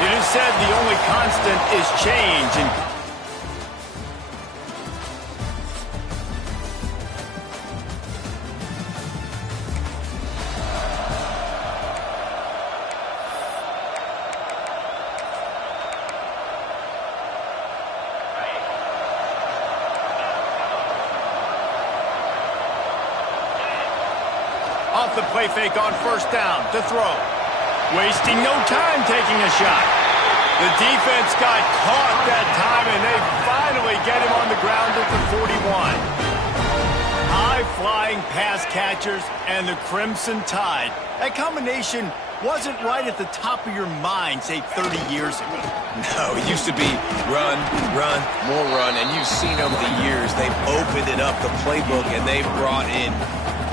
It is said the only constant is change. And off the play fake on first down to throw. Wasting no time taking a shot. The defense got caught that time, and they finally get him on the ground at the 41. High-flying pass catchers and the Crimson Tide. That combination wasn't right at the top of your mind, say, 30 years ago. No, it used to be run, run, more run, and you've seen over the years they've opened it up, the playbook, and they've brought in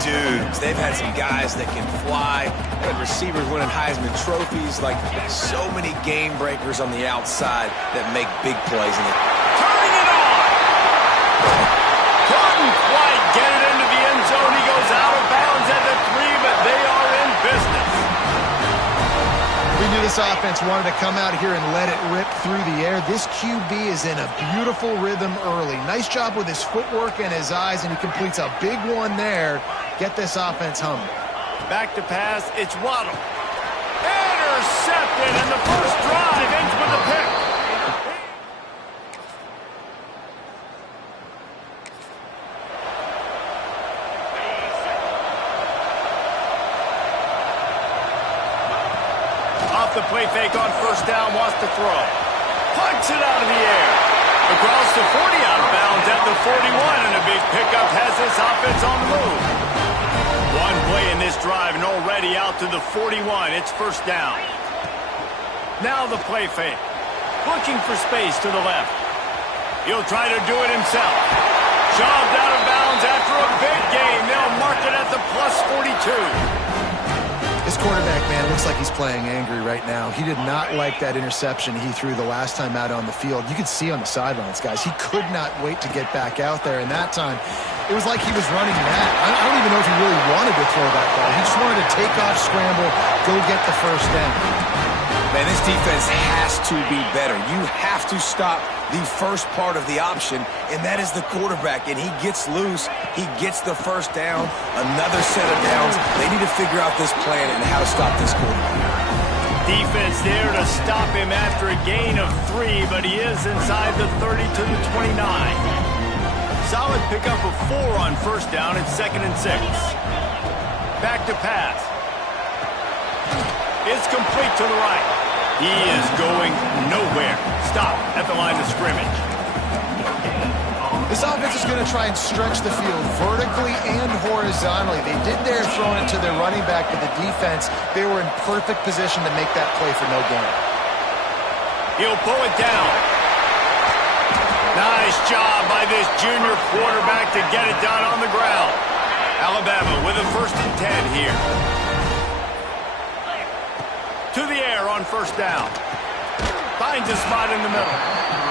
dudes. They've had some guys that can fly. They had receivers winning Heisman trophies. Like, so many game breakers on the outside that make big plays. Turning it on! Couldn't quite get it into the end zone. He goes out of bounds at the 3, but they are in business. We knew this offense wanted to come out here and let it rip through the air. This QB is in a beautiful rhythm early. Nice job with his footwork and his eyes, and he completes a big one there. Get this offense humming. Back to pass, it's Waddle. Intercepted, and the first drive ends with a pick. Off the play fake on first down, wants to throw. Punts it out of the air. Across the 40, out of bounds at the 41, and a big pickup has this offense on the move. One play in this drive, and already out to the 41. It's first down. Now the play fake. Looking for space to the left. He'll try to do it himself. Shoved out of bounds after a big gain. They'll mark it at the plus 42. This quarterback, man, looks like he's playing angry right now. He did not like that interception he threw the last time out on the field. You could see on the sidelines, guys. He could not wait to get back out there, and that time it was like he was running mad. I don't even know if he really wanted to throw that ball. He just wanted to take off, scramble, go get the first down. Man, this defense has to be better. You have to stop the first part of the option, and that is the quarterback. And he gets loose. He gets the first down. Another set of downs. They need to figure out this plan and how to stop this quarterback. Defense there to stop him after a gain of 3, but he is inside the 30 to the 29. Solid pickup of 4 on first down. It's 2nd and 6. Back to pass. It's complete to the right. He is going nowhere. Stop at the line of scrimmage. This offense is going to try and stretch the field vertically and horizontally. They did their throwing it to their running back, but the defense, they were in perfect position to make that play for no gain. He'll pull it down. Nice job by this junior quarterback to get it done on the ground. Alabama with a 1st and 10 here. To the air on first down. Finds a spot in the middle.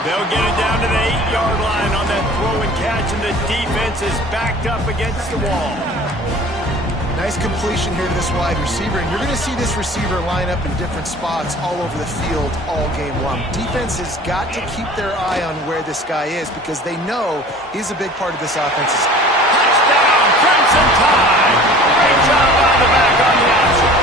They'll get it down to the 8-yard line on that throw and catch, and the defense is backed up against the wall. Nice completion here to this wide receiver, and you're going to see this receiver line up in different spots all over the field all game long. Defense has got to keep their eye on where this guy is because they know he's a big part of this offense. Touchdown, Crimson Tide! Great job on the back on the option.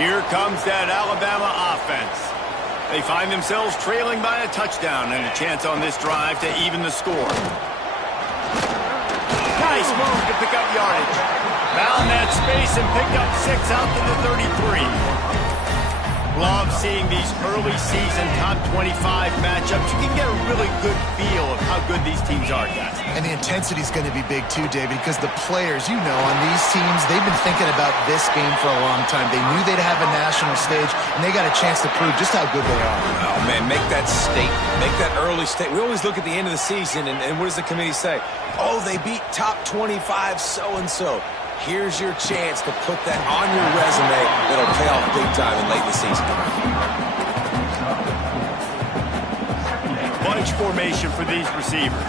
Here comes that Alabama offense. They find themselves trailing by a touchdown and a chance on this drive to even the score. Nice move to pick up yardage. Found that space and picked up 6 out to the 33. Love seeing these early season top 25 matchups. You can get a really good feel of how good these teams are, guys. And the intensity is going to be big too, David, because the players, you know, on these teams, they've been thinking about this game for a long time. They knew they'd have a national stage, and they got a chance to prove just how good they are. Oh, man, make that statement. Make that early statement. We always look at the end of the season, and what does the committee say? Oh, they beat top 25 so-and-so. Here's your chance to put that on your resume that'll pay off big time in late in the season. Bunch formation for these receivers.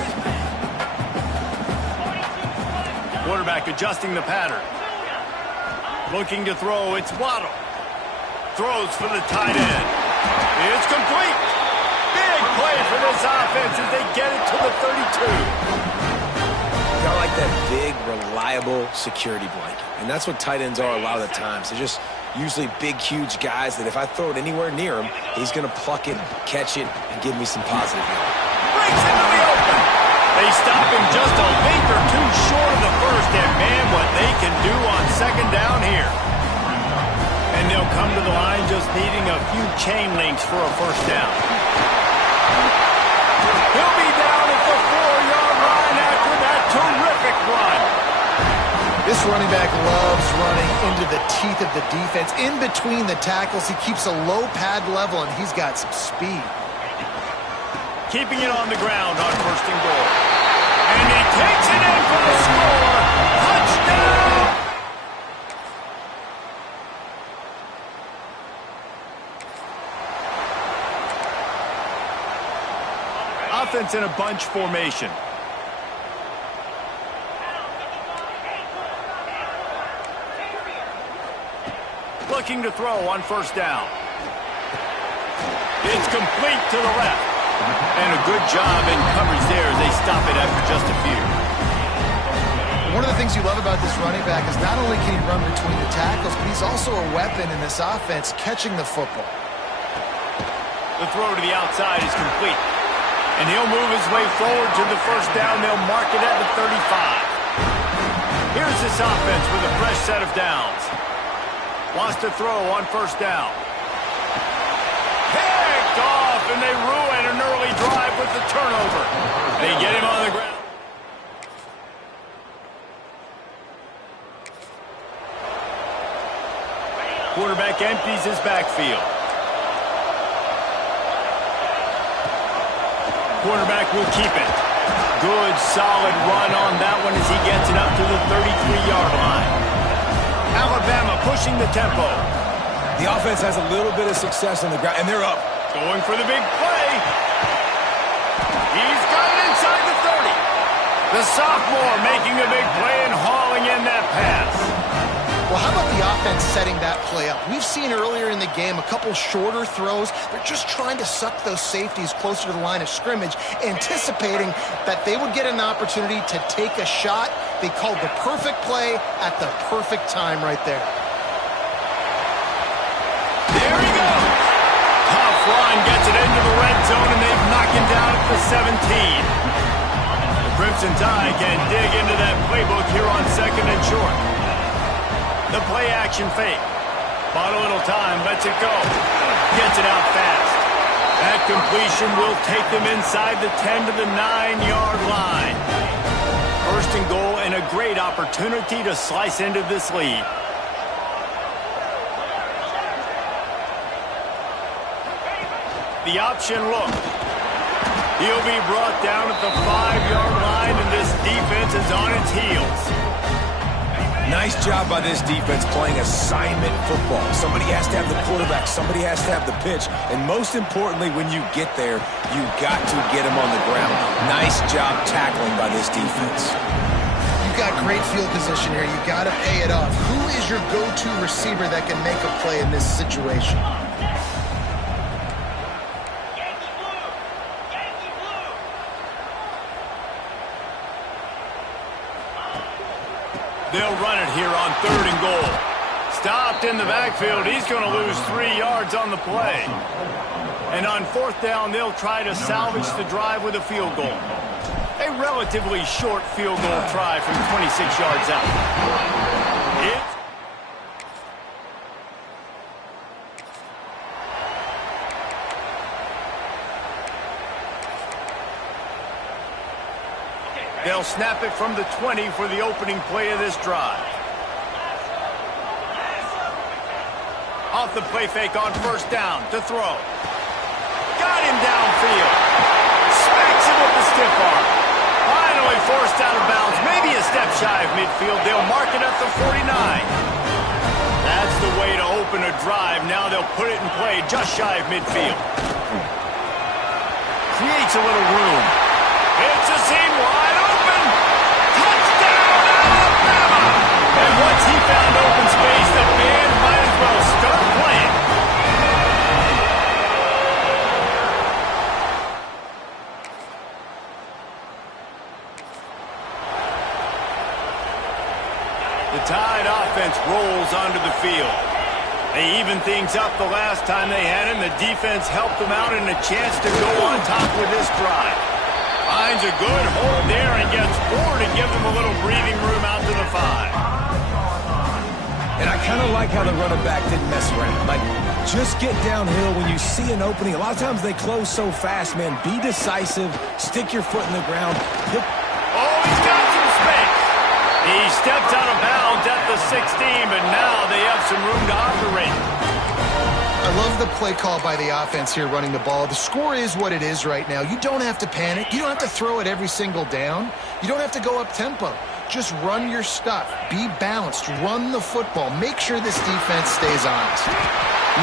Quarterback adjusting the pattern. Looking to throw, it's Waddle. Throws for the tight end. It's complete. Big play for this offense as they get it to the 32. Got like that big, reliable security blanket. And that's what tight ends are a lot of the times. They're just usually big, huge guys that if I throw it anywhere near him, he's going to pluck it, catch it, and give me some positive yards. Breaks into the open. They stop him just a length or two short of the first, and man, what they can do on second down here. And they'll come to the line just needing a few chain links for a first down. He'll be down at the 4-yard line after that terrific run. This running back loves running into the teeth of the defense. In between the tackles, he keeps a low pad level, and he's got some speed. Keeping it on the ground on first and goal. And he takes it in for the score. Touchdown! Offense in a bunch formation. Looking to throw on first down. It's complete to the left. And a good job in coverage there as they stop it after just a few. One of the things you love about this running back is not only can he run between the tackles, but he's also a weapon in this offense catching the football. The throw to the outside is complete. And he'll move his way forward to the first down. They'll mark it at the 35. Here's this offense with a fresh set of downs. Wants to throw on first down. Picked off, and they ruin an early drive with the turnover. They get him on the ground. Quarterback empties his backfield. Quarterback will keep it. Good, solid run on that one as he gets it up to the 33-yard line. Alabama pushing the tempo. The offense has a little bit of success on the ground, and they're up. Going for the big play. He's got it inside the 30. The sophomore making a big play and hauling in that pass. Well, how about the offense setting that play up? We've seen earlier in the game a couple shorter throws. They're just trying to suck those safeties closer to the line of scrimmage, anticipating that they would get an opportunity to take a shot. They called the perfect play at the perfect time right there. There he goes. Tough run gets it into the red zone, and they've knocked him down at the 17. The Crimson Tide can dig into that playbook here on second and short. The play-action fake. Bought a little time, lets it go. Gets it out fast. That completion will take them inside the 10 to the 9-yard line. First and goal and a great opportunity to slice into this lead. The option look. He'll be brought down at the 5-yard line, and this defense is on its heels. Nice job by this defense playing assignment football. Somebody has to have the quarterback. Somebody has to have the pitch. And most importantly, when you get there, you got to get him on the ground. Nice job tackling by this defense. You got great field position here. You got to pay it off. Who is your go-to receiver that can make a play in this situation? They'll run it here on third and goal. Stopped in the backfield. He's going to lose 3 yards on the play. And on fourth down, they'll try to salvage the drive with a field goal. A relatively short field goal try from 26 yards out. They'll snap it from the 20 for the opening play of this drive. Off the play fake on first down to throw. Got him downfield. Smacks him with the stiff arm. Finally forced out of bounds. Maybe a step shy of midfield. They'll mark it at the 49. That's the way to open a drive. Now they'll put it in play just shy of midfield. Creates a little room. It's a seam wide open. Touchdown, Alabama! offense rolls onto the field. They evened things up the last time they had him. The defense helped them out and a chance to go on top with this drive. Finds a good hold there and gets 4 to give them a little breathing room out to the 5. And I kind of like how the running back didn't mess around. Like, just get downhill when you see an opening. A lot of times they close so fast, man. Be decisive. Stick your foot in the ground. Oh, he's got some space. He steps out of bounds at the 16, but now they have some room to operate. I love the play call by the offense here running the ball. The score is what it is right now. You don't have to panic. You don't have to throw it every single down. You don't have to go up tempo. Just run your stuff. Be balanced. Run the football. Make sure this defense stays honest.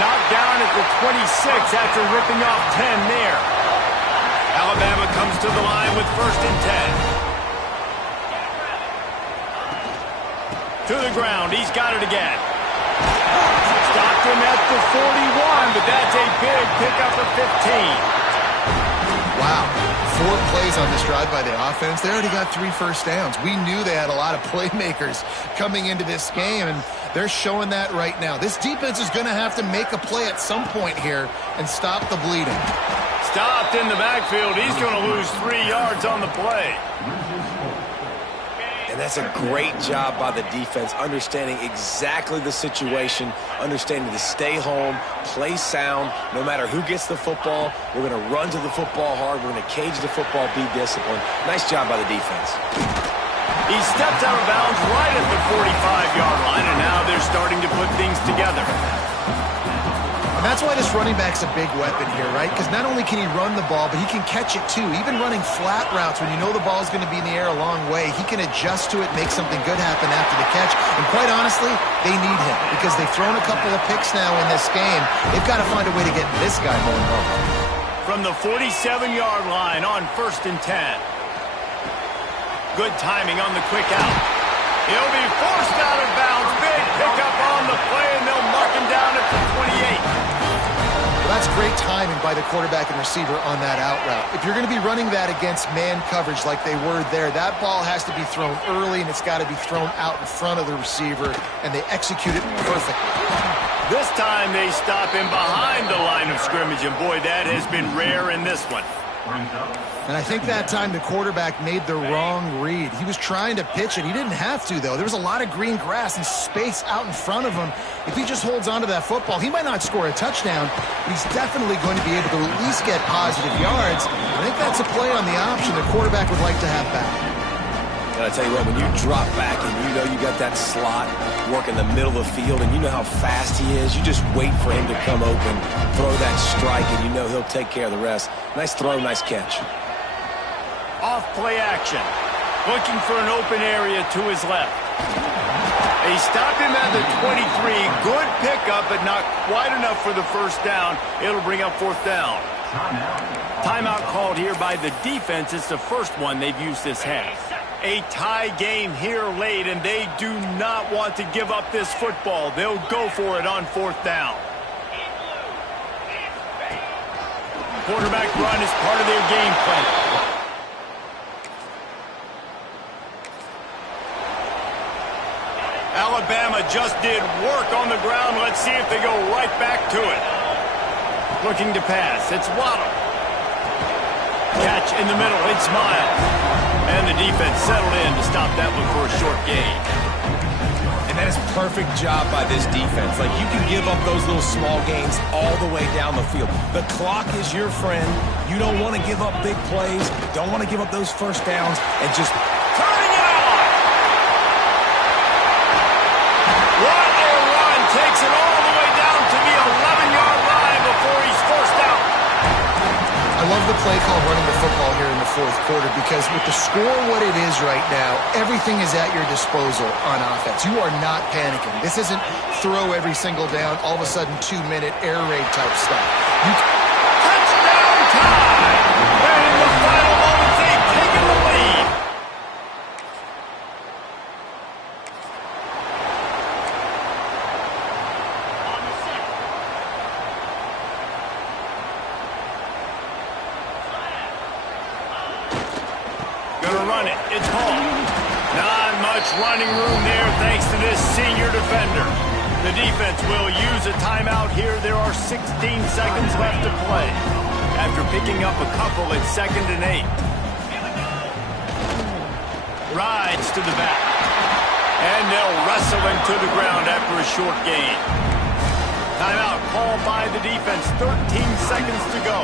Knocked down at the 26 after ripping off 10 there. Alabama comes to the line with 1st and 10. To the ground. He's got it again. Stopped him at the 41, but that's a big pickup of 15. Wow. 4 plays on this drive by the offense. They already got 3 first downs. We knew they had a lot of playmakers coming into this game, and they're showing that right now. This defense is going to have to make a play at some point here and stop the bleeding. Stopped in the backfield. He's going to lose 3 yards on the play. And that's a great job by the defense, understanding exactly the situation, understanding to stay home, play sound. No matter who gets the football, we're going to run to the football hard. We're going to cage the football, be disciplined. Nice job by the defense. He stepped out of bounds right at the 45-yard line, and now they're starting to put things together. And that's why this running back's a big weapon here, right? Because not only can he run the ball, but he can catch it too. Even running flat routes when you know the ball's going to be in the air a long way, he can adjust to it, make something good happen after the catch. And quite honestly, they need him because they've thrown a couple of picks now in this game. They've got to find a way to get this guy more involved. From the 47-yard line on 1st and 10. Good timing on the quick out. He'll be forced out of bounds. Big pickup on the play, and they'll mark him down at the 28. Well, that's great timing by the quarterback and receiver on that out route. If you're going to be running that against man coverage like they were there, that ball has to be thrown early, and it's got to be thrown out in front of the receiver, and they execute it perfectly. This time they stop him behind the line of scrimmage, and boy, that has been rare in this one. And I think that time the quarterback made the wrong read. He was trying to pitch it. He didn't have to, though. There was a lot of green grass and space out in front of him. If he just holds on to that football, he might not score a touchdown, but he's definitely going to be able to at least get positive yards. I think that's a play on the option the quarterback would like to have back. And I tell you what, when you drop back and you know you got that slot work in the middle of the field and you know how fast he is, you just wait for him to come open, throw that strike, and you know he'll take care of the rest. Nice throw, nice catch. Off play action. Looking for an open area to his left. He stopped him at the 23. Good pickup, but not quite enough for the first down. It'll bring up 4th down. Timeout called here by the defense. It's the first one they've used this half. A tie game here late, and they do not want to give up this football. They'll go for it on 4th down. Quarterback run is part of their game plan. Alabama just did work on the ground. Let's see if they go right back to it. Looking to pass. It's Waddle. Catch in the middle. It's Miles. And the defense settled in to stop that one for a short gain. And that is perfect job by this defense. Like, you can give up those little small gains all the way down the field. The clock is your friend. You don't want to give up big plays. Don't want to give up those first downs. And just turning it on. What a run. Takes it all the way down to the 11-yard line before he's forced out. I love the play call running the football here in the 4th quarter because with the score what it is right now, everything is at your disposal on offense. You are not panicking. This isn't throw every single down, all of a sudden 2-minute air raid type stuff. Touchdown time! And in the final moments, they've taken the lead. Gonna run it. It's Hall. Not much running room there thanks to this senior defender. The defense will use a timeout here. There are 16 seconds left to play after picking up a couple at 2nd and 8. Rides to the back. And they'll wrestle him to the ground after a short gain. Timeout called by the defense. 13 seconds to go.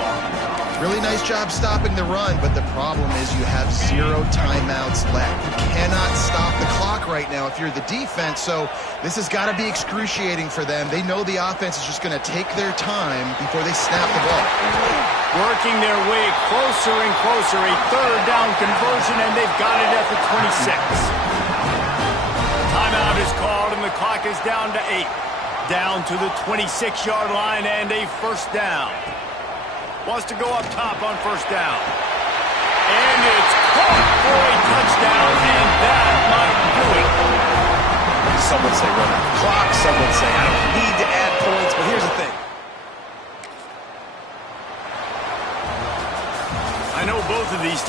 Really nice job stopping the run, but the problem is you have 0 timeouts left. You cannot stop the clock right now if you're the defense, so this has got to be excruciating for them. They know the offense is just going to take their time before they snap the ball. Working their way closer and closer. A 3rd down conversion, and they've got it at the 26. Timeout is called, and the clock is down to 8. Down to the 26-yard line, and a 1st down. Wants to go up top on 1st down. And it's caught for a touchdown, and that might do it. Some would say run the clock. Some would say I don't need to add points. But here's the thing. I know both of these teams